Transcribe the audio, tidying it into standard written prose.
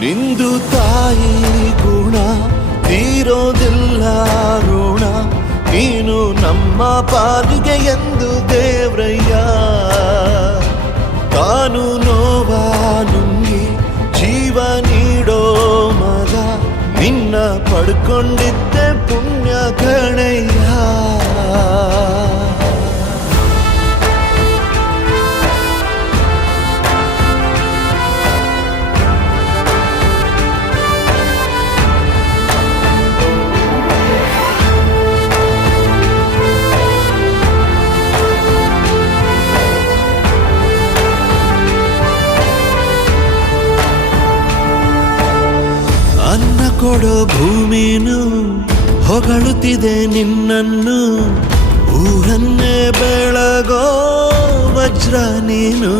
ನಿಂದು ತಾಯಿ ಗುಣ ತೀರೋದಿಲ್ಲ ಋಣ, ನೀನು ನಮ್ಮ ಪಾಲಿಗೆ ಎಂದು ದೇವ್ರಯ್ಯ. ತಾನು ನೋವಾ ನುಂಗಿ ಜೀವ ನೀಡೋ ಮಗ, ನಿನ್ನ ಪಡ್ಕೊಂಡಿದ್ದೆ ಪುಣ್ಯ ಗಣಯ್ಯ. ಅನ್ನ ಕೊಡೋ ಭೂಮಿನು ಹೊಗಳುತ್ತಿದೆ ನಿನ್ನನ್ನು, ಊರನ್ನೇ ಬೆಳಗೋ ವಜ್ರ ನೀನು.